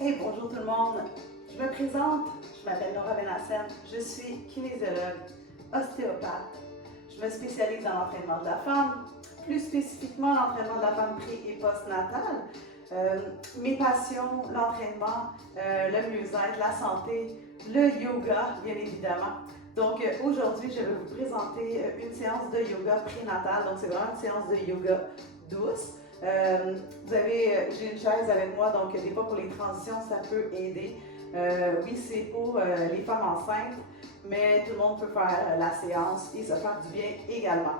Hey, bonjour tout le monde. Je me présente, je m'appelle Laura Benassem, je suis kinésiologue, ostéopathe. Je me spécialise dans l'entraînement de la femme, plus spécifiquement l'entraînement de la femme pré- et postnatale. Mes passions, l'entraînement, le mieux-être, la santé, le yoga, bien évidemment. Donc aujourd'hui, je vais vous présenter une séance de yoga prénatal. Donc c'est vraiment une séance de yoga douce. J'ai une chaise avec moi, donc des fois pour les transitions, ça peut aider. Oui, c'est pour les femmes enceintes, mais tout le monde peut faire la séance et se faire du bien également.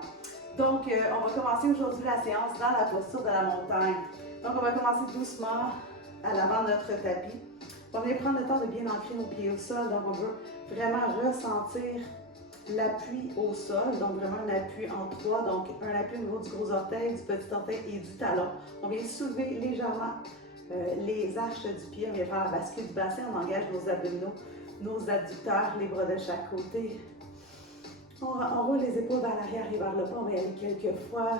Donc, on va commencer aujourd'hui la séance dans la posture de la montagne. Donc, on va commencer doucement à l'avant de notre tapis. On va bien prendre le temps de bien ancrer nos pieds au sol. Donc, on veut vraiment ressentir l'appui au sol, donc vraiment un appui en trois, donc un appui au niveau du gros orteil, du petit orteil et du talon. On vient soulever légèrement les arches du pied, on vient faire la bascule du bassin, on engage nos abdominaux, nos adducteurs, les bras de chaque côté. On roule les épaules vers l'arrière et vers le bas, on va y aller quelques fois.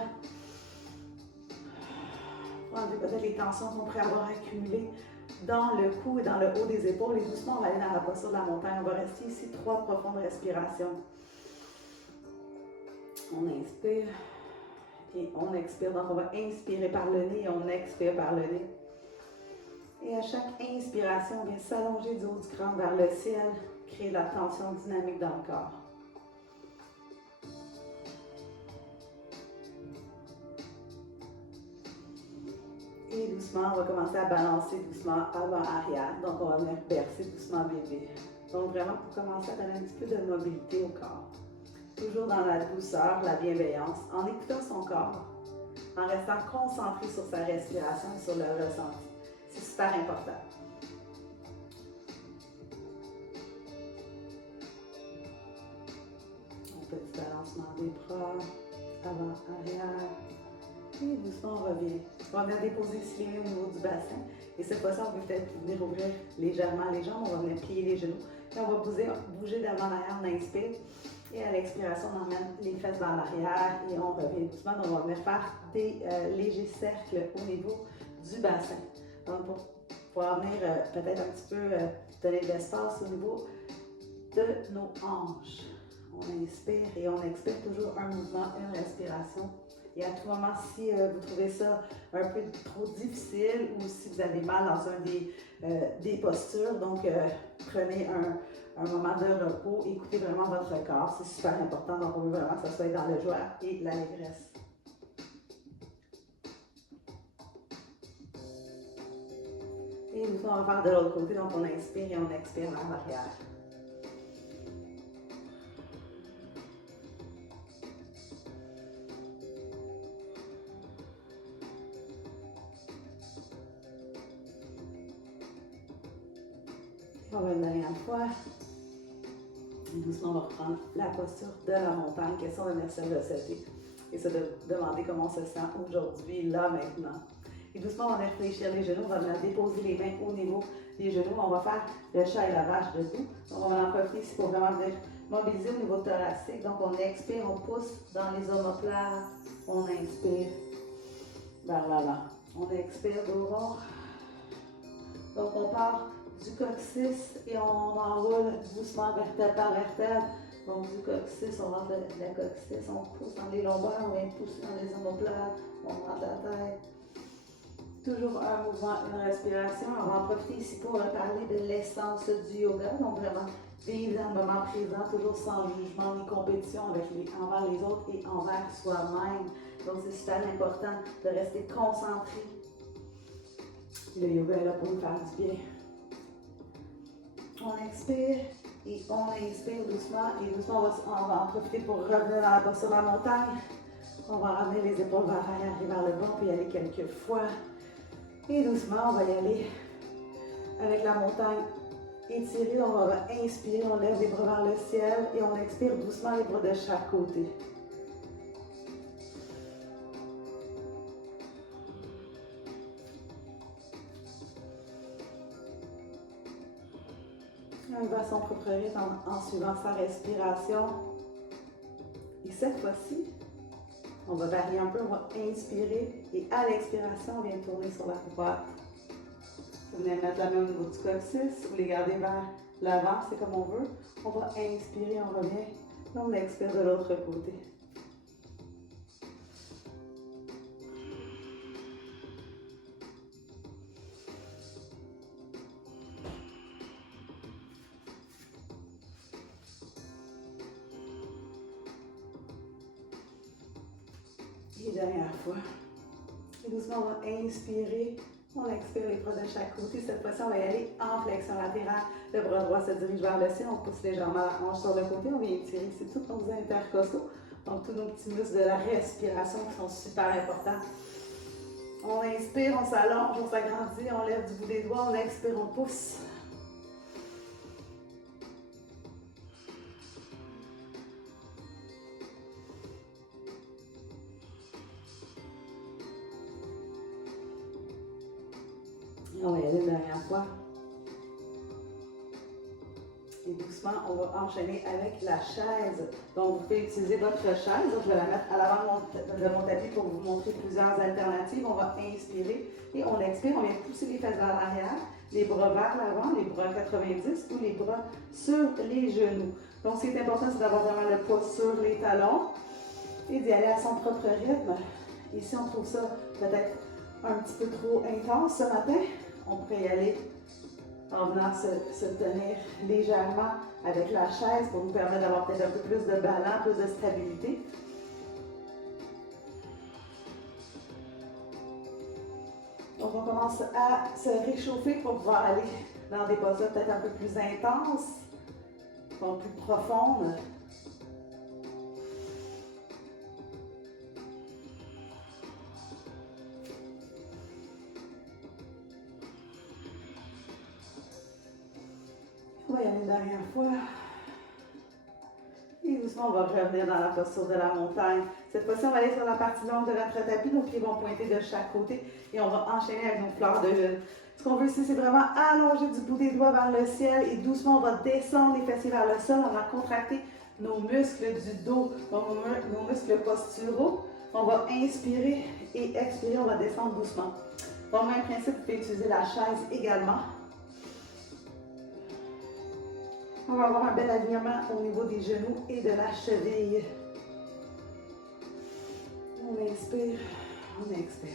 On va enlever peut-être les tensions qu'on pourrait avoir accumulées dans le cou et dans le haut des épaules. Et doucement, on va aller dans la posture de la montagne. On va rester ici 3 profondes respirations. On inspire et on expire. Donc, on va inspirer par le nez et on expire par le nez. Et à chaque inspiration, on vient s'allonger du haut du crâne vers le ciel, créer de la tension dynamique dans le corps. Et doucement, on va commencer à balancer doucement avant-arrière. Donc, on va venir bercer doucement bébé. Donc, vraiment, pour commencer à donner un petit peu de mobilité au corps. Toujours dans la douceur, la bienveillance, en écoutant son corps, en restant concentré sur sa respiration et sur le ressenti. C'est super important. Un petit balancement des bras, avant, arrière. Et doucement, on revient. On va venir déposer ici les mains au niveau du bassin. Et cette fois-ci, on peut peut-être venir ouvrir légèrement les jambes. On va venir plier les genoux. Et on va bouger d'avant en arrière. On inspire. Et à l'expiration, on emmène les fesses vers l'arrière et on revient doucement. Donc, on va venir faire des légers cercles au niveau du bassin. Donc, pour pouvoir venir peut-être un petit peu donner de l'espace au niveau de nos hanches. On inspire et on expire toujours un mouvement, une respiration. Et à tout moment, si vous trouvez ça un peu trop difficile ou si vous avez mal dans des postures, donc prenez un moment de repos, écoutez vraiment votre corps, c'est super important, donc on veut vraiment que ça soit dans le joie et l'allégresse. Et nous on va faire de l'autre côté, donc on inspire et on expire vers l'arrière. On va une dernière fois. Et doucement, on va reprendre la posture de la montagne. Question de venir se resetter et se demander comment on se sent aujourd'hui, là, maintenant. Et doucement, on va réfléchir les genoux. On va venir déposer les mains au niveau des genoux. On va faire le chat et la vache debout. Donc, on va en profiter ici pour vraiment venir mobiliser au niveau thoracique. Donc, on expire, on pousse dans les omoplates. On inspire vers l'avant. On expire devant. Donc, on part du coccyx et on enroule doucement vertèbre par vertèbre. Donc, du coccyx, on rentre la coccyx, on pousse dans les lombaires, on vient pousser dans les omoplates, on rentre la tête. Toujours un mouvement, une respiration. On va en profiter ici pour parler de l'essence du yoga. Donc, vraiment vivre dans le moment présent, toujours sans jugement ni compétition envers les autres et envers soi-même. Donc, c'est super important de rester concentré. Le yoga est là pour nous faire du bien. On expire et on inspire doucement. Et doucement, on va en profiter pour revenir dans la posture de la montagne. On va ramener les épaules vers l'arrière et vers le bas, puis y aller quelques fois. Et doucement, on va y aller avec la montagne étirée. On va inspirer, on lève les bras vers le ciel et on expire doucement les bras de chaque côté. On va à son propre rythme en suivant sa respiration. Et cette fois-ci, on va varier un peu, on va inspirer et à l'expiration, on vient tourner sur la droite. Vous venez mettre la main au niveau du coccyx ou les garder vers l'avant, c'est comme on veut. On va inspirer, on revient. Et on expire de l'autre côté. Et dernière fois. Et doucement, on va inspirer. On expire les bras de chaque côté. Cette fois-ci, on va y aller en flexion latérale. Le bras droit se dirige vers le ciel. On pousse légèrement la hanche sur le côté. On vient tirer. C'est tous nos intercostaux. Donc, tous nos petits muscles de la respiration qui sont super importants. On inspire, on s'allonge, on s'agrandit, on lève du bout des doigts. On expire, on pousse. On va y aller une dernière fois. Et doucement, on va enchaîner avec la chaise. Donc, vous pouvez utiliser votre chaise. Donc, je vais la mettre à l'avant de mon tapis pour vous montrer plusieurs alternatives. On va inspirer et on expire. On vient pousser les fesses vers l'arrière, les bras vers l'avant, les bras 90 ou les bras sur les genoux. Donc, ce qui est important, c'est d'avoir vraiment le poids sur les talons et d'y aller à son propre rythme. Et si on trouve ça peut-être un petit peu trop intense ce matin, on pourrait y aller en venant se tenir légèrement avec la chaise pour nous permettre d'avoir peut-être un peu plus de ballon, plus de stabilité. Donc on commence à se réchauffer pour pouvoir aller dans des postures peut-être un peu plus intenses, donc plus profondes. On va y aller une dernière fois. Et doucement, on va revenir dans la posture de la montagne. Cette fois-ci, on va aller sur la partie longue de notre tapis. Nos pieds vont pointer de chaque côté et on va enchaîner avec nos fleurs de lune. Ce qu'on veut ici, c'est vraiment allonger du bout des doigts vers le ciel et doucement, on va descendre les fessiers vers le sol. On va contracter nos muscles du dos, donc nos muscles posturaux. On va inspirer et expirer, on va descendre doucement. Donc, même principe, vous pouvez utiliser la chaise également. On va avoir un bel alignement au niveau des genoux et de la cheville. On inspire, on expire.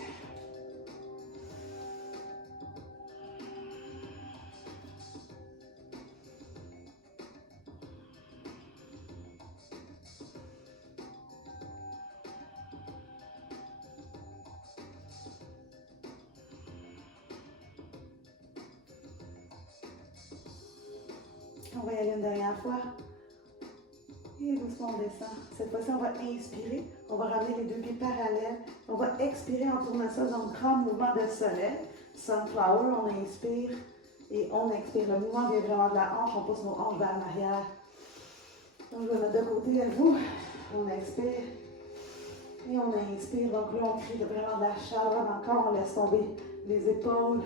On va y aller une dernière fois. Et doucement, on descend. Cette fois-ci, on va inspirer. On va ramener les deux pieds parallèles. On va expirer en tournesol dans le grand mouvement de soleil. Sunflower, on inspire et on expire. Le mouvement vient vraiment de la hanche. On pousse nos hanches vers l'arrière. Donc, je vais mettre de côté à vous. On expire. Et on inspire. Donc là, on crée vraiment de la chaleur. Encore, on laisse tomber les épaules.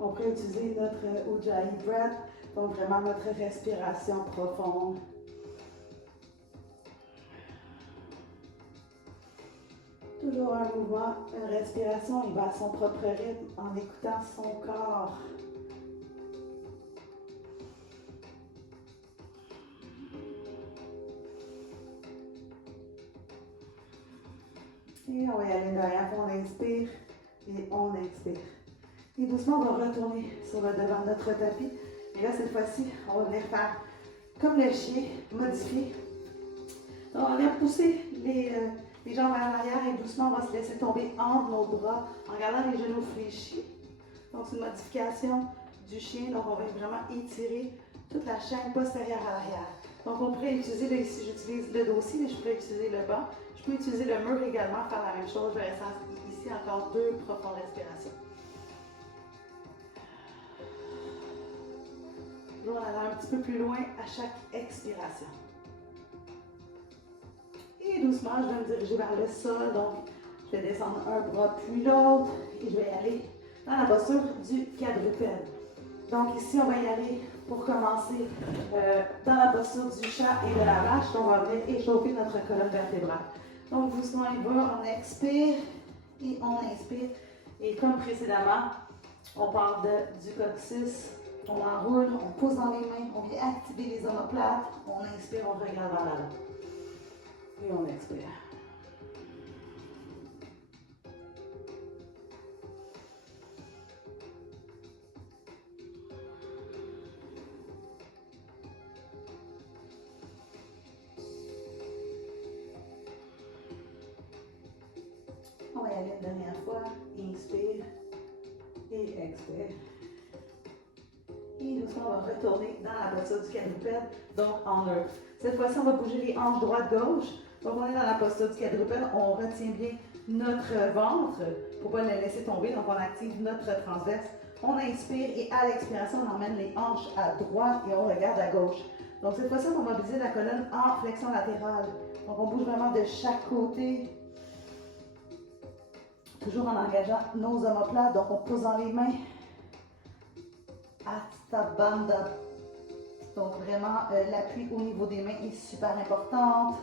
On peut utiliser notre Ujjayi Breath, donc vraiment notre respiration profonde. Toujours un mouvement, une respiration, il va à son propre rythme en écoutant son corps. Et on va y aller derrière, on inspire et on expire. Et doucement, on va retourner sur le devant de notre tapis. Et là, cette fois-ci, on va venir faire comme le chien, modifié. Donc, on va venir pousser les jambes vers l'arrière et doucement, on va se laisser tomber entre nos bras en gardant les genoux fléchis. Donc, c'est une modification du chien. Donc, on va vraiment étirer toute la chaîne postérieure à l'arrière. Donc, on pourrait utiliser, là, ici, j'utilise le dossier, mais je pourrais utiliser le banc. Je peux utiliser le mur également, faire la même chose. Je vais rester ici encore 2 profondes respirations. On va aller un petit peu plus loin à chaque expiration. Et doucement, je vais me diriger vers le sol. Donc, je vais descendre un bras puis l'autre. Et je vais aller dans la posture du quadrupède. Donc ici, on va y aller pour commencer dans la posture du chat et de la vache. On va venir échauffer notre colonne vertébrale. Donc doucement, on y va. On expire et on inspire. Et comme précédemment, on part du coccyx, on enroule, on pousse dans les mains, on vient activer les omoplates, on inspire, on regarde vers l'avant. Et on expire. On va y aller une dernière fois. Inspire et expire. Et doucement, on va retourner dans la posture du quadrupède, donc en earth. Cette fois-ci, on va bouger les hanches droite-gauche. Donc, on est dans la posture du quadrupède. On retient bien notre ventre pour ne pas le laisser tomber. Donc, on active notre transverse. On inspire et à l'expiration, on emmène les hanches à droite et on regarde à gauche. Donc, cette fois-ci, on va mobiliser la colonne en flexion latérale. Donc, on bouge vraiment de chaque côté. Toujours en engageant nos omoplates. Donc, on pousse dans les mains. Hasta Bandha. Donc, vraiment, l'appui au niveau des mains est super important.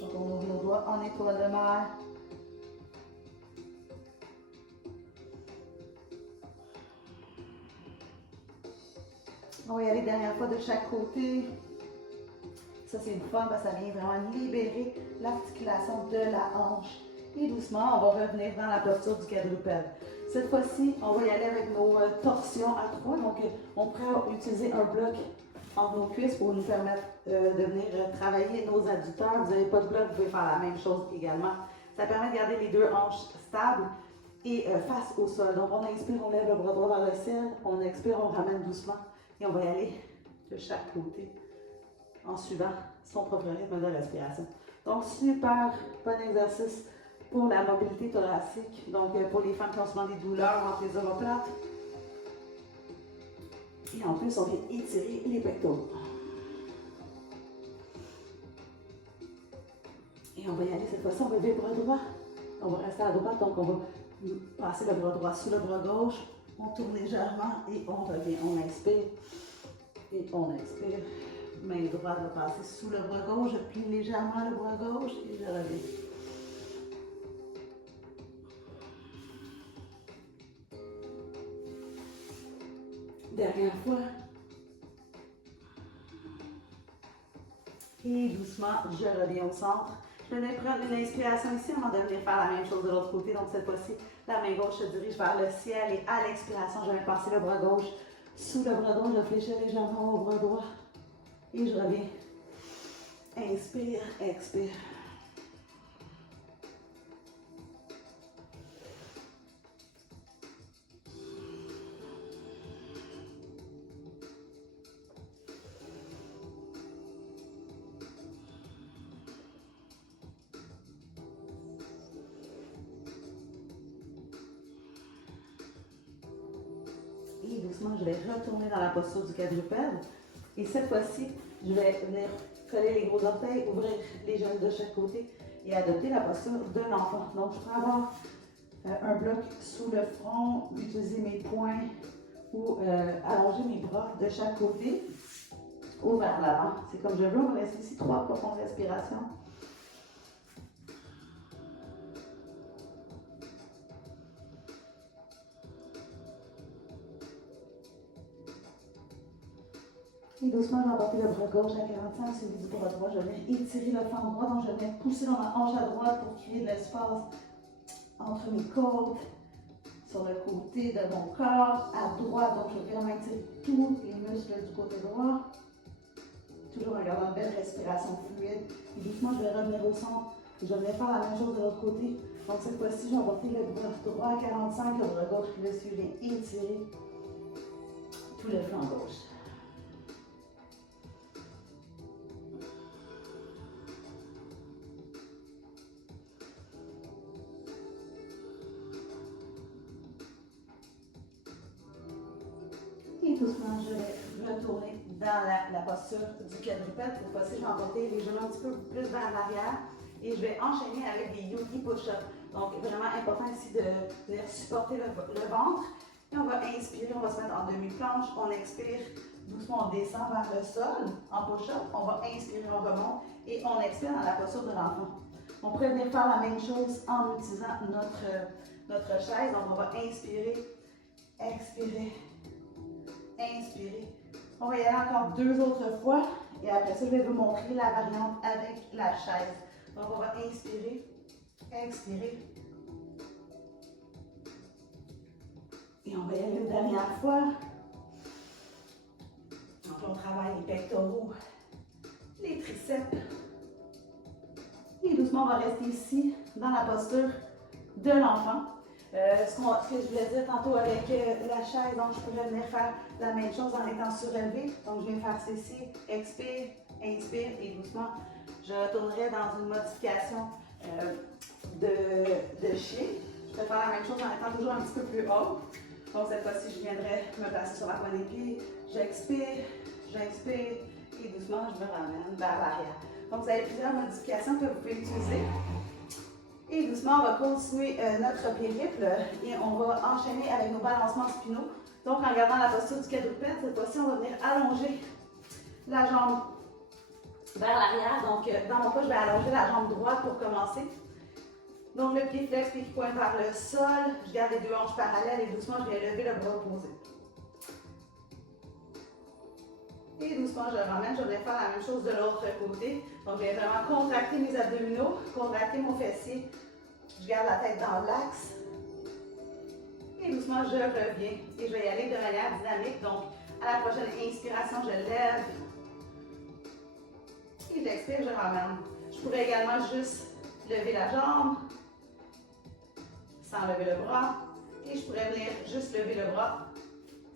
Donc, on ouvre nos doigts en étoile de mer. On va y aller dernière fois de chaque côté. Ça, c'est le fun parce que ça vient vraiment libérer l'articulation de la hanche. Et doucement, on va revenir dans la posture du quadrupède. Cette fois-ci, on va y aller avec nos torsions à trois. Donc, on pourrait utiliser un bloc entre nos cuisses pour nous permettre de venir travailler nos adducteurs. Vous n'avez pas de bloc, vous pouvez faire la même chose également. Ça permet de garder les deux hanches stables et face au sol. Donc, on inspire, on lève le bras droit vers le ciel. On expire, on ramène doucement. Et on va y aller de chaque côté en suivant son propre rythme de respiration. Donc, super bon exercice pour la mobilité thoracique. Donc, pour les femmes qui ont souvent des douleurs entre les omoplates. Et en plus, on vient étirer les pectoraux. Et on va y aller cette fois-ci, on va lever le bras droit. On va rester à droite, donc on va passer le bras droit sous le bras gauche. On tourne légèrement et on revient. On inspire et on expire. Main droite va passer sous le bras gauche. Je plie légèrement le bras gauche et je reviens. Dernière fois. Et doucement, je reviens au centre. Je vais prendre une inspiration ici avant de venir faire la même chose de l'autre côté. Donc cette fois-ci, la main gauche se dirige vers le ciel et à l'expiration, je vais passer le bras gauche sous le bras droit. Je fléchis légèrement au bras droit et je reviens. Inspire, expire. Et doucement, je vais retourner dans la posture du quadrupède. Et cette fois-ci, je vais venir coller les gros orteils, ouvrir les genoux de chaque côté et adopter la posture de l'enfant. Donc, je peux avoir un bloc sous le front, utiliser mes poings ou allonger mes bras de chaque côté ou vers l'avant. C'est comme je veux. On va laisser ici 3 profondes respirations. Et doucement, je vais emporter le bras gauche à 45, celui du bras droit. Je viens étirer le flanc droit, donc je viens pousser dans ma hanche à droite pour créer de l'espace entre mes côtes, sur le côté de mon corps, à droite. Donc, je vais vraiment étirer tous les muscles du côté droit. Toujours en gardant une belle respiration fluide. Et doucement, je vais revenir au centre. Et je vais faire la même chose de l'autre côté. Donc, cette fois-ci, je vais emporter le bras droit à 45, le bras gauche qui le suit. Je viens étirer tout le flanc gauche. Et doucement, je vais retourner dans la posture du quadrupède. Cette fois-ci, je vais emporter les genoux un petit peu plus vers l'arrière et je vais enchaîner avec des yogi push-ups. Donc, vraiment important ici de venir supporter le ventre. Et on va inspirer, on va se mettre en demi-planche. On expire, doucement, on descend vers le sol en push-up. On va inspirer, on remonte et on expire dans la posture de l'enfant. On pourrait venir faire la même chose en utilisant notre chaise. Donc, on va inspirer, expirer, inspirer. On va y aller encore 2 autres fois. Et après ça, je vais vous montrer la variante avec la chaise. Donc, on va inspirer, expirer. Et on va y aller une dernière fois. Donc, on travaille les pectoraux, les triceps. Et doucement, on va rester ici, dans la posture de l'enfant. Ce que je voulais dire tantôt avec la chaise, donc je pourrais venir faire la même chose en étant surélevé. Donc, je viens faire ceci, expire, inspire et doucement, je retournerai dans une modification de chien. Je peux faire la même chose en étant toujours un petit peu plus haut. Donc, cette fois-ci, je viendrai me placer sur la pointe des pieds. J'expire, j'inspire et doucement, je me ramène vers l'arrière. Donc, vous avez plusieurs modifications que vous pouvez utiliser. Et doucement, on va continuer notre périple et on va enchaîner avec nos balancements spinaux. Donc, en gardant la posture du quadrupède, cette fois-ci, on va venir allonger la jambe vers l'arrière. Donc, dans mon cas, je vais allonger la jambe droite pour commencer. Donc, le pied flex, pied qui pointe vers le sol. Je garde les 2 hanches parallèles et doucement, je vais lever le bras opposé. Et doucement, je ramène. Je vais faire la même chose de l'autre côté. Donc, je vais vraiment contracter mes abdominaux, contracter mon fessier. Je garde la tête dans l'axe. Et doucement, je reviens. Et je vais y aller de manière dynamique. Donc, à la prochaine inspiration, je lève. Et j'expire, je ramène. Je pourrais également juste lever la jambe sans lever le bras. Et je pourrais venir juste lever le bras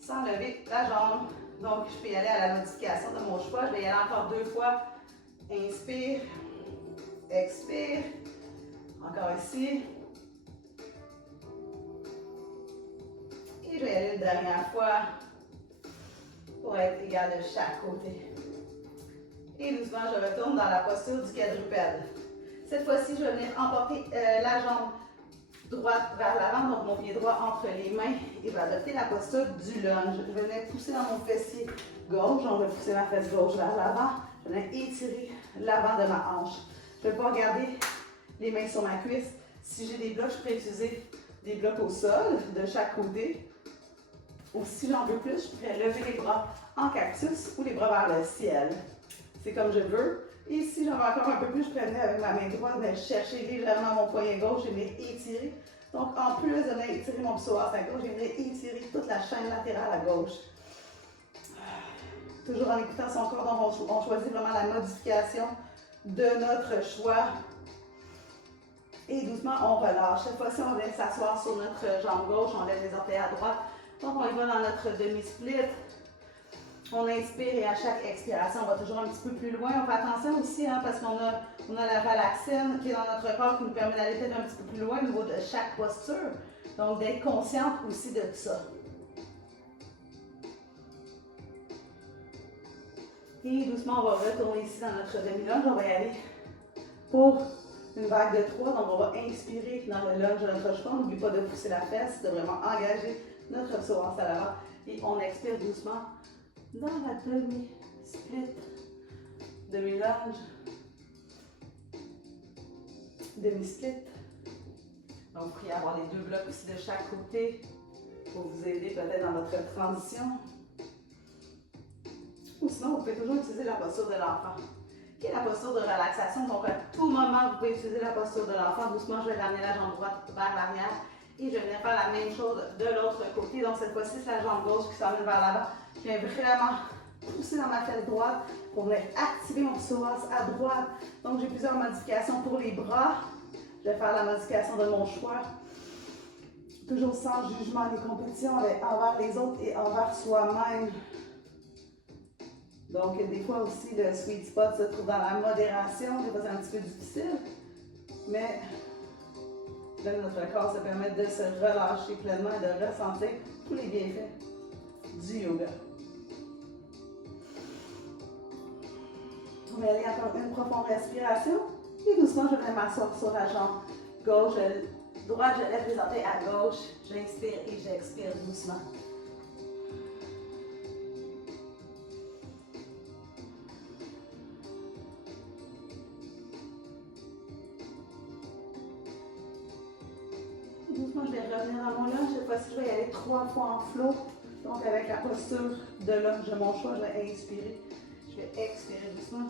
sans lever la jambe. Donc, je peux y aller à la modification de mon choix. Je vais y aller encore 2 fois. Inspire, expire. Encore ici. Et je vais y aller une dernière fois pour être égal de chaque côté. Et doucement, je retourne dans la posture du quadrupède. Cette fois-ci, je vais venir emporter la jambe droite vers l'avant, donc mon pied droit entre les mains et je vais adopter la posture du lunge. Je vais venir pousser dans mon fessier gauche, on va pousser ma fesse gauche vers l'avant. Je vais venir étirer l'avant de ma hanche. Je ne vais pas garder les mains sur ma cuisse. Si j'ai des blocs, je peux utiliser des blocs au sol de chaque côté. Ou si j'en veux plus, je pourrais lever les bras en cactus ou les bras vers le ciel. C'est comme je veux. Et si j'en veux encore un peu plus, je pourrais venir avec ma main droite, venir chercher légèrement mon poignet gauche et venir étirer. Donc, en plus de venir étirer mon psoas à gauche, je vais venir étirer toute la chaîne latérale à gauche. Toujours en écoutant son corps, donc on choisit vraiment la modification de notre choix. Et doucement, on relâche. Cette fois-ci, on vient s'asseoir sur notre jambe gauche, on lève les orteils à droite. Donc, on y va dans notre demi-split. On inspire et à chaque expiration, on va toujours un petit peu plus loin. On fait attention aussi, parce qu'on a la relaxine qui est dans notre corps qui nous permet d'aller peut-être un petit peu plus loin au niveau de chaque posture. Donc, d'être consciente aussi de ça. Et doucement, on va retourner ici dans notre demi-lunge. On va y aller pour une vague de 3. Donc, on va inspirer dans le lunge de notre cheval. N'oublie pas de pousser la fesse, de vraiment engager notre psoas à l'avant. Et on expire doucement dans la demi-split, demi-lunge, demi-split. Donc, vous pourriez avoir les 2 blocs aussi de chaque côté pour vous aider peut-être dans votre transition. Ou sinon, vous pouvez toujours utiliser la posture de l'enfant, qui est la posture de relaxation. Donc, à tout moment, vous pouvez utiliser la posture de l'enfant. Doucement, je vais ramener la jambe droite vers l'arrière et je vais venir faire la même chose de l'autre côté. Donc, cette fois-ci, c'est la jambe gauche qui s'emmène vers l'avant. Je viens vraiment pousser dans ma fesse droite pour venir activer mon psoas à droite. Donc, j'ai plusieurs modifications pour les bras. Je vais faire la modification de mon choix. Toujours sans jugement des compétitions envers les autres et envers soi-même. Donc, des fois aussi, le sweet spot se trouve dans la modération. Des fois, c'est un petit peu difficile. Mais là, notre corps se permet de se relâcher pleinement et de ressentir tous les bienfaits du yoga. On va aller encore une profonde respiration. Et doucement, je vais m'asseoir sur la jambe gauche. Droite, je lève les orteils à gauche. J'inspire et j'expire doucement. doucement, je vais revenir dans mon lunge. Cette fois-ci, je vais y aller 3 fois en flow. Donc, avec la posture de lunge de mon choix, je vais inspirer. Je vais expirer doucement.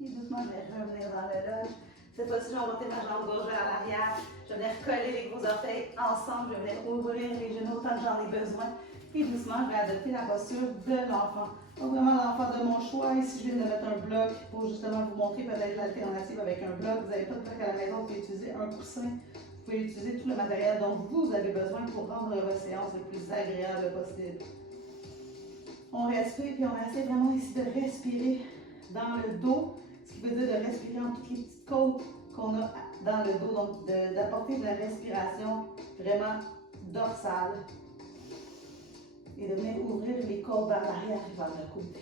Et doucement, je vais revenir dans le lunge. Cette fois-ci, je vais monter ma jambe gauche vers l'arrière. Je vais venir coller les gros orteils ensemble. Je vais venir ouvrir les genoux autant que j'en ai besoin. Et doucement, je vais adopter la posture de l'enfant. Donc vraiment l'enfant de mon choix. Ici, je viens de mettre un bloc pour justement vous montrer peut-être l'alternative avec un bloc. Vous n'avez pas de bloc à la maison, vous pouvez utiliser un coussin. Vous pouvez utiliser tout le matériel dont vous avez besoin pour rendre votre séance le plus agréable possible. On respire, puis on essaie vraiment ici de respirer dans le dos. Ce qui veut dire de respirer en toutes les petites côtes qu'on a dans le dos, donc d'apporter de la respiration vraiment dorsale et de venir ouvrir les côtes vers l'arrière et vers le côté.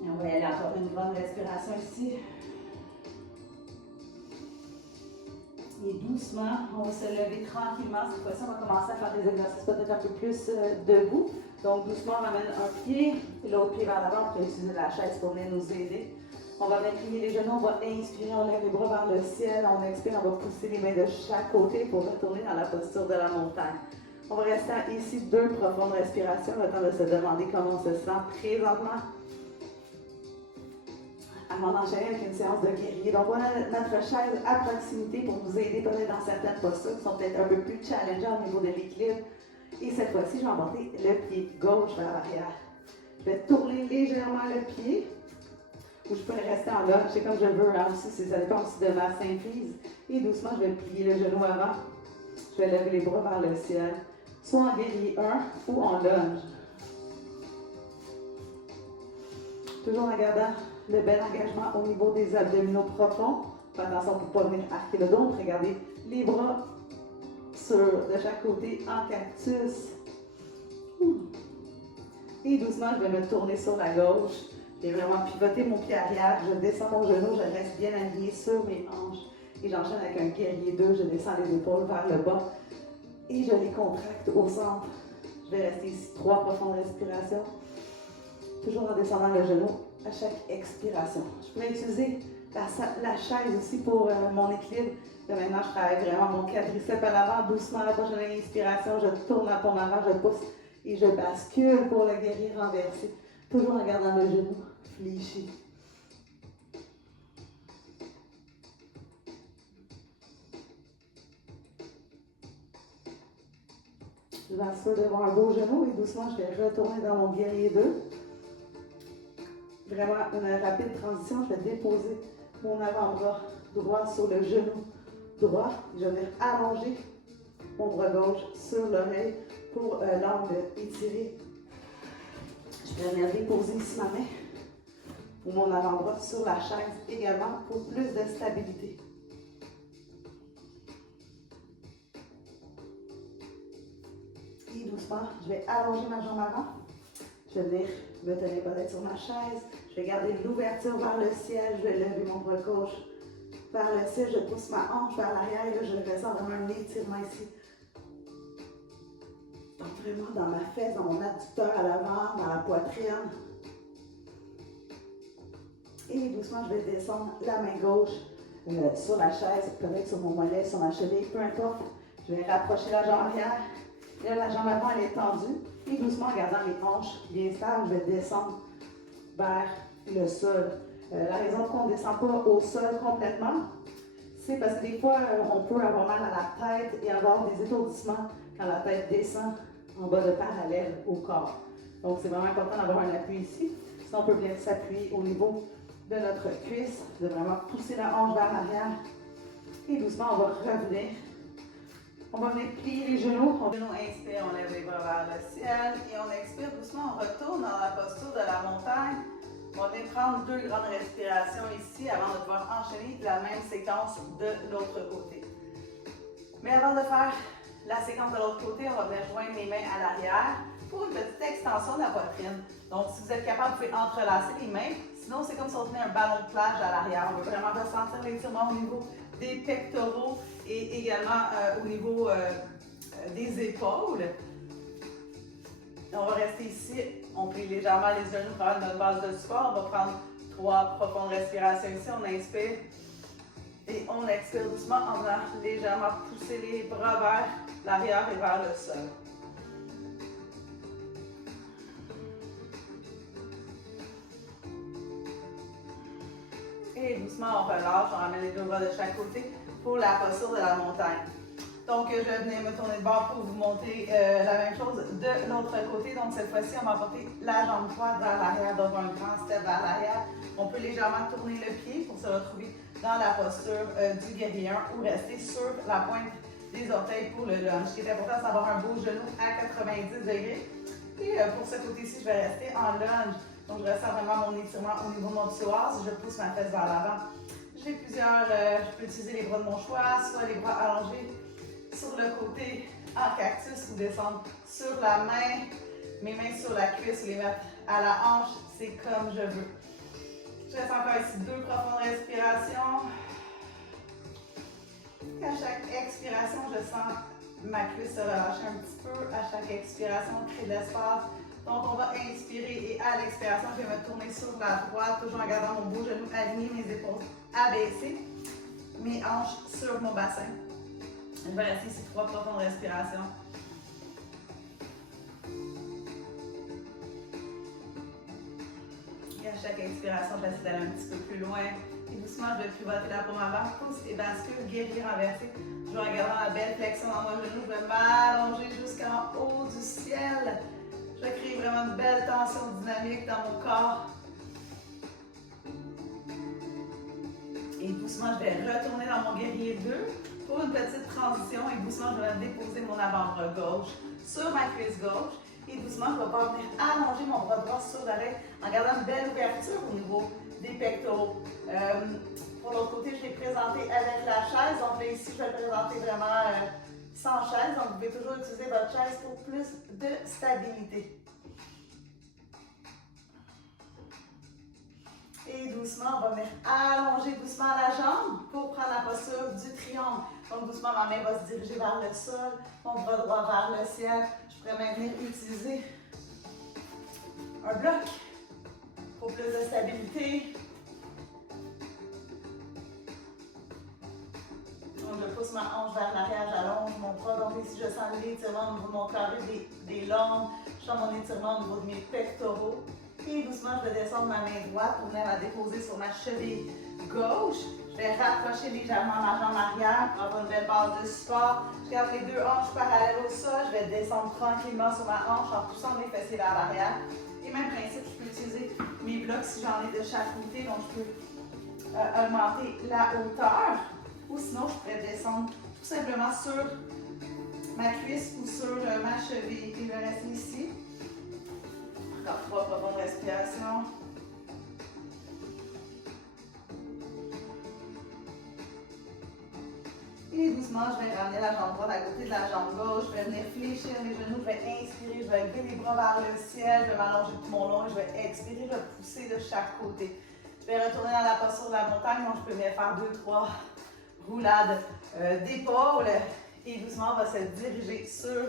Et on va y aller encore une grande respiration ici. Et doucement, on va se lever tranquillement. Cette fois-ci, on va commencer à faire des exercices peut-être un peu plus debout. Donc, doucement, on ramène un pied et l'autre pied vers l'avant. On peut utiliser la chaise pour venir nous aider. On va venir plier les genoux, on va inspirer, on lève les bras vers le ciel. On expire, on va pousser les mains de chaque côté pour retourner dans la posture de la montagne. On va rester ici 2 profondes respirations, le temps de se demander comment on se sent présentement. Avant d'enchaîner avec une séance de guerrier. Donc, voilà notre chaise à proximité pour vous aider peut-être dans certaines postures qui sont peut-être un peu plus challengeantes au niveau de l'équilibre. Et cette fois-ci, je vais emporter le pied gauche vers l'arrière. Je vais tourner légèrement le pied, ou je peux rester en lunge, c'est comme je veux. Hein, aussi, ça dépend aussi de ma symphyse. Et doucement, je vais plier le genou avant. Je vais lever les bras vers le ciel, soit en guerrier 1 ou en lunge. Toujours en gardant le bel engagement au niveau des abdominaux profonds. Faites attention pour ne pas venir arquer le dos. Regardez les bras de chaque côté en cactus. Et doucement, je vais me tourner sur la gauche. Je vais vraiment pivoter mon pied arrière. Je descends mon genou, je reste bien aligné sur mes hanches. Et j'enchaîne avec un guerrier 2. Je descends les épaules vers le bas. Et je les contracte au centre. Je vais rester ici 3 profondes respirations. Toujours en descendant le genou à chaque expiration. Je pourrais utiliser la chaise aussi pour mon équilibre. Et maintenant, je travaille vraiment mon quadriceps à l'avant. Doucement, à la prochaine inspiration, je tourne la paume avant, je pousse et je bascule pour le guerrier renversé. Toujours en gardant le genou fléchi. Je m'assure devant un beau genou et doucement, je vais retourner dans mon guerrier 2. Vraiment une rapide transition, je vais déposer mon avant-bras droit sur le genou droit. Je vais allonger mon bras gauche sur l'oreille pour l'angle étiré. Je vais venir déposer ici ma main ou mon avant-bras sur la chaise également pour plus de stabilité. Et doucement, je vais allonger ma jambe avant. Je vais venir me tenir peut-être sur ma chaise. Je vais garder l'ouverture vers le ciel. Je vais lever mon bras gauche vers le ciel. Je pousse ma hanche vers l'arrière et là, je ressens vraiment un étirement ici. Donc vraiment dans ma fesse, dans mon adducteur à l'avant, dans la poitrine. Et doucement, je vais descendre la main gauche sur la chaise, peut-être sur mon mollet, sur ma cheville, peu importe. Je vais rapprocher la jambe arrière. Et là, la jambe avant, elle est tendue. Et doucement, en gardant les hanches bien stables, je vais descendre vers le sol. La raison qu'on ne descend pas au sol complètement, c'est parce que des fois, on peut avoir mal à la tête et avoir des étourdissements quand la tête descend en bas de parallèle au corps. Donc, c'est vraiment important d'avoir un appui ici. Sinon, on peut bien s'appuyer au niveau de notre cuisse, de vraiment pousser la hanche vers l'arrière. Et doucement, on va revenir. On va venir plier les genoux. On inspire, on lève les bras vers le ciel. Et on expire doucement, on retourne dans la posture de la montagne. On va venir prendre 2 grandes respirations ici avant de pouvoir enchaîner la même séquence de l'autre côté. Mais avant de faire la séquence de l'autre côté, on va venir joindre les mains à l'arrière. pour une petite extension de la poitrine. Donc, si vous êtes capable, vous pouvez entrelacer les mains. Sinon, c'est comme si on tenait un ballon de plage à l'arrière. On veut vraiment ressentir l'étirement au niveau des pectoraux et également au niveau des épaules. On va rester ici. On plie légèrement les genoux pour avoir notre base de support. On va prendre 3 profondes respirations ici. On inspire et on expire doucement en venant légèrement pousser les bras vers l'arrière et vers le sol. Et doucement, on relâche, on ramène les deux bras de chaque côté pour la posture de la montagne. Donc, je vais venir me tourner de bord pour vous montrer la même chose de l'autre côté. Donc, cette fois-ci, on va porter la jambe droite vers l'arrière, donc un grand step vers l'arrière. On peut légèrement tourner le pied pour se retrouver dans la posture du guerrier 1 ou rester sur la pointe des orteils pour le lunge. Ce qui est important, c'est d'avoir un beau genou à 90 degrés. Et pour ce côté-ci, je vais rester en lunge. Donc, je ressens vraiment mon étirement au niveau de mon psoas. Je pousse ma fesse vers l'avant. J'ai plusieurs, je peux utiliser les bras de mon choix, soit les bras allongés sur le côté en cactus ou descendre sur la main, mes mains sur la cuisse ou les mettre à la hanche, c'est comme je veux. Je reste encore ici 2 profondes respirations. Et à chaque expiration, je sens ma cuisse se relâcher un petit peu. À chaque expiration, on crée de l'espace. Donc, on va inspirer et à l'expiration, je vais me tourner sur la droite, toujours en gardant mon beau genou aligné, mes épaules abaissées, mes hanches sur mon bassin. Je vais rester ici 3 profondes respirations. Et à chaque expiration, je vais essayer d'aller un petit peu plus loin. Et doucement, je vais pivoter la paume avant, pouce et bascule, guerrier renversé. Je vais en gardant la belle flexion dans mon genou. Je vais m'allonger jusqu'en haut du ciel. Je vais créer vraiment une belle tension dynamique dans mon corps. Et doucement, je vais retourner dans mon guerrier 2 pour une petite transition. Et doucement, je vais déposer mon avant-bras gauche sur ma cuisse gauche. Et doucement, je vais pas venir allonger mon bras droit sur l'arrêt en gardant une belle ouverture au niveau des pectoraux. Pour l'autre côté, je l'ai présenté avec la chaise. Donc là, ici, je vais le présenter vraiment sans chaise. Donc, vous pouvez toujours utiliser votre chaise pour plus de stabilité. Et doucement, on va venir allonger doucement la jambe pour prendre la posture du triangle. Donc, doucement, ma main va se diriger vers le sol, mon bras droit vers le ciel. Je pourrais même venir utiliser un bloc pour plus de stabilité. Donc, je pousse ma hanche vers l'arrière, j'allonge mon bras. Donc, ici, je sens l'étirement au niveau de mon carré des lombes. Je sens mon étirement au niveau de mes pectoraux. Et doucement, je vais descendre ma main droite pour venir la déposer sur ma cheville gauche. Je vais rapprocher légèrement ma jambe arrière pour avoir une belle base de support. Je garde les 2 hanches parallèles au sol. Je vais descendre tranquillement sur ma hanche en poussant mes fessiers vers l'arrière. Et même principe, je peux utiliser mes blocs si j'en ai de chaque côté. Donc, je peux augmenter la hauteur. Ou sinon, je pourrais descendre tout simplement sur ma cuisse ou sur ma cheville. Et je vais rester ici. Encore 3 profondes respirations. Et doucement, je vais ramener la jambe droite à côté de la jambe gauche. Je vais venir fléchir mes genoux. Je vais inspirer. Je vais lever les bras vers le ciel. Je vais m'allonger tout mon long. Je vais expirer. Je vais pousser de chaque côté. Je vais retourner dans la posture de la montagne. Donc, je peux venir faire 2-3 roulades d'épaule. Et doucement, on va se diriger sur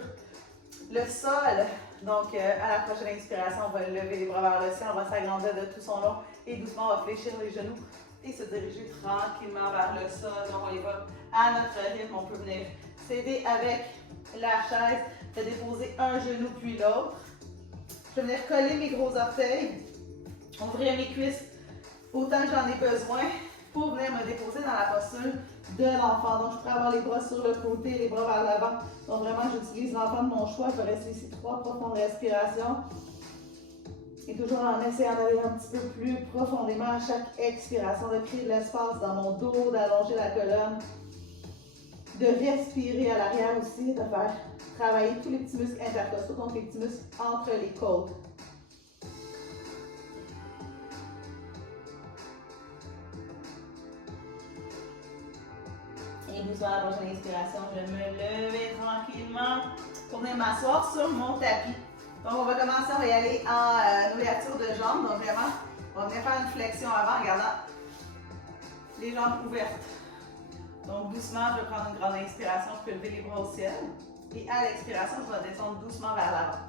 le sol. Donc, à la prochaine inspiration, on va lever les bras vers le ciel. On va s'agrandir de tout son long. Et doucement, on va fléchir les genoux et se diriger tranquillement vers le sol. Donc, on y va à notre rythme. On peut venir s'aider avec la chaise. Je vais déposer un genou puis l'autre. Je vais venir coller mes gros orteils. Ouvrir mes cuisses autant que j'en ai besoin pour venir me déposer dans la posture de l'enfant. Donc, je pourrais avoir les bras sur le côté, les bras vers l'avant. Donc, vraiment, j'utilise l'enfant de mon choix. Je vais rester ici 3 profondes respirations. Et toujours en essayant d'aller un petit peu plus profondément à chaque expiration, de créer de l'espace dans mon dos, d'allonger la colonne, de respirer à l'arrière aussi, de faire travailler tous les petits muscles intercostaux, donc les petits muscles entre les côtes. Et doucement, à la prochaine inspiration, je vais me lever tranquillement pour venir m'asseoir sur mon tapis. Donc, on va commencer, on va y aller en ouverture de jambes. Donc, vraiment, on va venir faire une flexion avant en gardant les jambes ouvertes. Donc, doucement, je vais prendre une grande inspiration, je peux lever les bras au ciel. Et à l'expiration, je vais descendre doucement vers l'avant.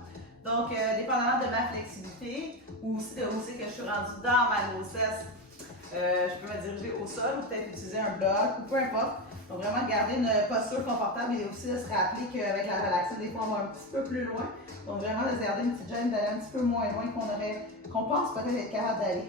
Donc, dépendamment de ma flexibilité ou aussi de où c'est que je suis rendue dans ma grossesse, je peux me diriger au sol ou peut-être utiliser un bloc ou peu importe. Donc, vraiment garder une posture confortable et aussi de se rappeler qu'avec la relaxation, des fois, on va un petit peu plus loin. Donc, vraiment de se garder une petite gêne d'aller un petit peu moins loin qu'on pense peut-être être capable d'aller.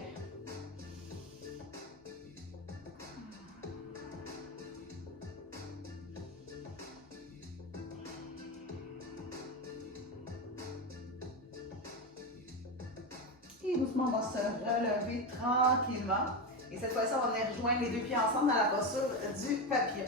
Et doucement, on va se relever tranquillement. Et cette fois-ci, on va venir rejoindre les deux pieds ensemble dans la posture du papillon.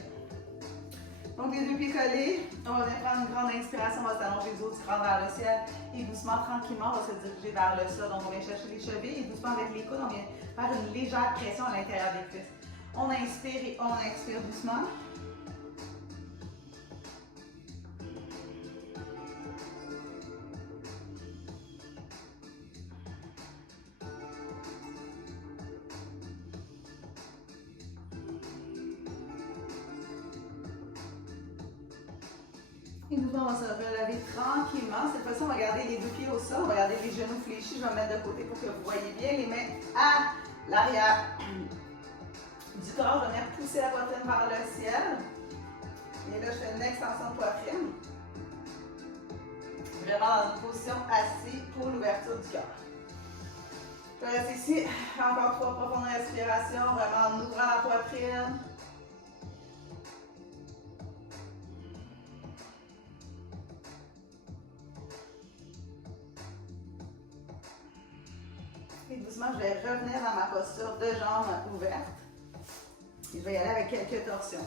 Donc, les deux pieds collés, on va venir prendre une grande inspiration, on va s'allonger les os du crâne vers le ciel. Et doucement, tranquillement, on va se diriger vers le sol. Donc, on vient chercher les chevilles et doucement avec les coudes, on vient faire une légère pression à l'intérieur des cuisses. On inspire et on expire doucement. Et doucement, on va se relever tranquillement. Cette fois-ci, on va garder les deux pieds au sol. On va garder les genoux fléchis. Je vais me mettre de côté pour que vous voyez bien les mains à l'arrière du corps. Je vais venir pousser la poitrine vers le ciel. Et là, je fais une extension de poitrine. Vraiment dans une position assise pour l'ouverture du cœur. Je vais rester ici. Encore 3 profondes respirations. Vraiment en ouvrant la poitrine. Et doucement, je vais revenir dans ma posture de jambes ouvertes. Et je vais y aller avec quelques torsions.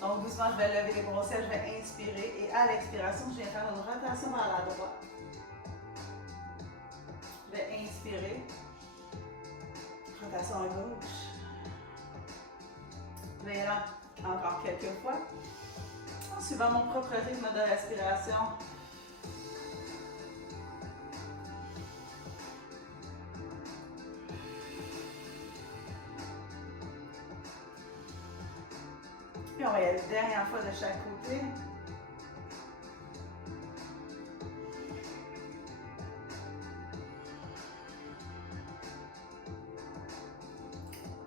Donc, doucement, je vais lever les bras au ciel, je vais inspirer. Et à l'expiration, je viens faire une rotation vers la droite. Je vais inspirer. Rotation à gauche. Je vais y aller encore quelques fois. En suivant mon propre rythme de respiration. Puis on va y aller une dernière fois de chaque côté.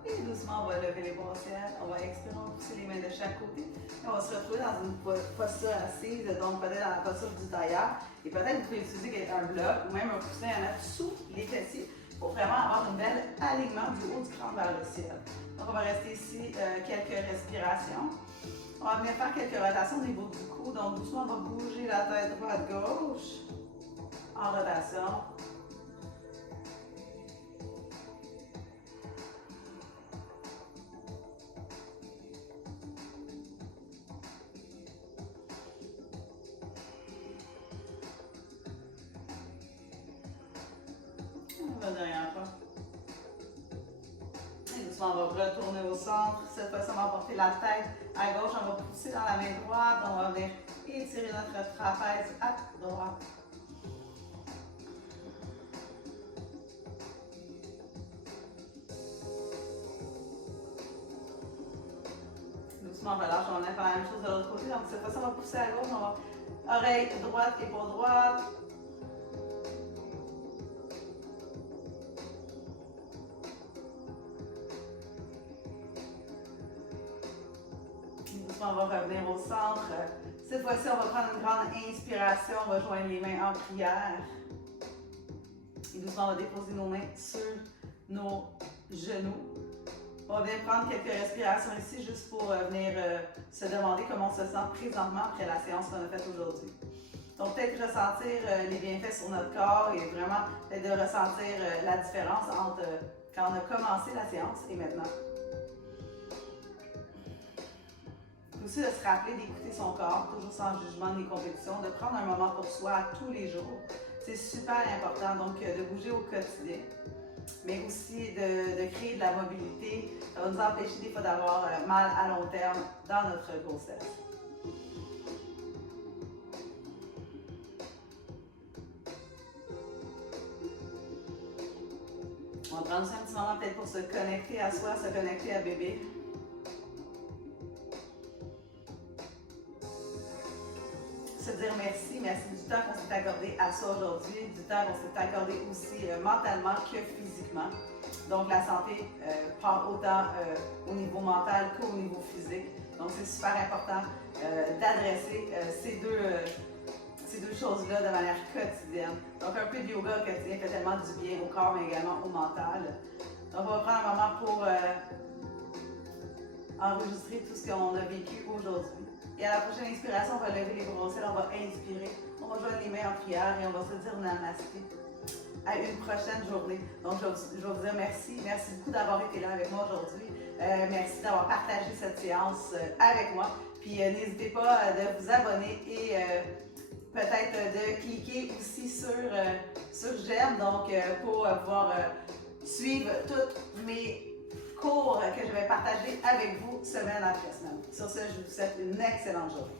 Et doucement, on va lever les bras au ciel. On va expirer, on va pousser les mains de chaque côté. Et on va se retrouver dans une posture assise, donc peut-être dans la posture du tailleur. Et peut-être vous pouvez utiliser un bloc ou même un coussin à mettre sous les fessiers pour vraiment avoir un bel alignement du haut du crâne vers le ciel. Donc on va rester ici quelques respirations. On va venir faire quelques rotations au niveau du cou. Donc doucement, on va bouger la tête droite-gauche en rotation. Dernière fois. Et doucement, on va retourner au centre. Cette fois-ci, on va porter la tête à gauche. On va pousser dans la main droite. On va venir étirer notre trapèze à droite. Doucement, on relâche. On va faire la même chose de l'autre côté. Donc, cette fois-ci, on va pousser à gauche. On va oreille droite, épaule droite. On va revenir au centre. Cette fois-ci, on va prendre une grande inspiration. On va joindre les mains en prière. Et doucement, on va déposer nos mains sur nos genoux. On va venir prendre quelques respirations ici juste pour venir se demander comment on se sent présentement après la séance qu'on a faite aujourd'hui. Donc, peut-être ressentir les bienfaits sur notre corps et vraiment peut-être de ressentir la différence entre quand on a commencé la séance et maintenant. Aussi de se rappeler d'écouter son corps, toujours sans jugement ni compétition, de prendre un moment pour soi tous les jours. C'est super important, donc de bouger au quotidien, mais aussi de créer de la mobilité. Ça va nous empêcher des fois d'avoir mal à long terme dans notre grossesse. On va prendre ça un petit moment peut-être pour se connecter à soi, se connecter à bébé. Se dire merci, merci du temps qu'on s'est accordé à ça aujourd'hui, du temps qu'on s'est accordé aussi mentalement que physiquement. Donc la santé part autant au niveau mental qu'au niveau physique. Donc c'est super important d'adresser ces deux choses-là de manière quotidienne. Donc un peu de yoga quotidien fait tellement du bien au corps mais également au mental. Donc on va prendre un moment pour enregistrer tout ce qu'on a vécu aujourd'hui. Et à la prochaine inspiration, on va lever les bras au ciel, on va inspirer, on va joindre les mains en prière et on va se dire namasté. À une prochaine journée. Donc, je vais vous dire merci. Merci beaucoup d'avoir été là avec moi aujourd'hui. Merci d'avoir partagé cette séance avec moi. Puis, n'hésitez pas de vous abonner et peut-être de cliquer aussi sur j'aime, donc pour pouvoir suivre tous mes cours que je vais partager avec vous semaine après semaine. Sur ce, je vous souhaite une excellente journée.